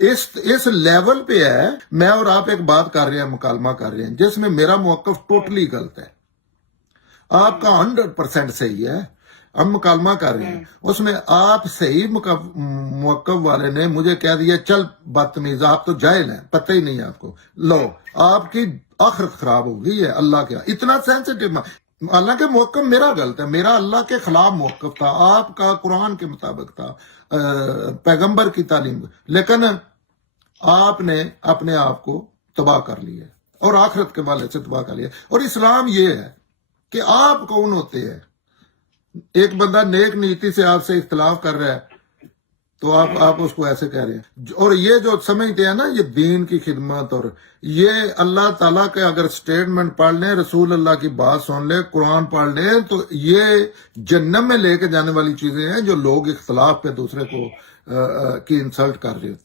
इस लेवल पे है। मैं और आप एक बात कर रहे हैं, मुकालमा कर रहे हैं, जिसमें मेरा मौकफ टोटली गलत है, आपका 100% सही है। हम मुकालमा कर रहे हैं, उसमें आप सही मौकफ वाले ने मुझे कह दिया चल बदतमीज, आप तो जाहिल हैं, पता ही नहीं है आपको, लो आपकी आखिरत खराब हो गई है। अल्लाह क्या इतना सेंसिटिव, हालांकि मौकफ मेरा गलत है, मेरा अल्लाह के खिलाफ मौकफ था, आपका कुरान के मुताबिक था, पैगंबर की तालीम, लेकिन आपने अपने आप को तबाह कर लिया और आखिरत के वाले से तबाह कर लिया। और इस्लाम ये है कि आप कौन होते हैं। एक बंदा नेक नीति से आपसे इख्तलाफ कर रहा है तो आप उसको ऐसे कह रहे हैं। और ये जो समझते हैं ना, ये दीन की खिदमत, और ये अल्लाह ताला के अगर स्टेटमेंट पढ़ लें, रसूल अल्लाह की बात सुन ले, कुरान पढ़ लें, तो ये जन्नत में लेके जाने वाली चीजें हैं जो लोग इख्तलाफ पे दूसरे को की इंसल्ट कर रहे होते हैं।